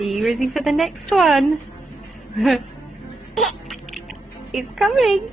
Are you ready for the next one? It's coming.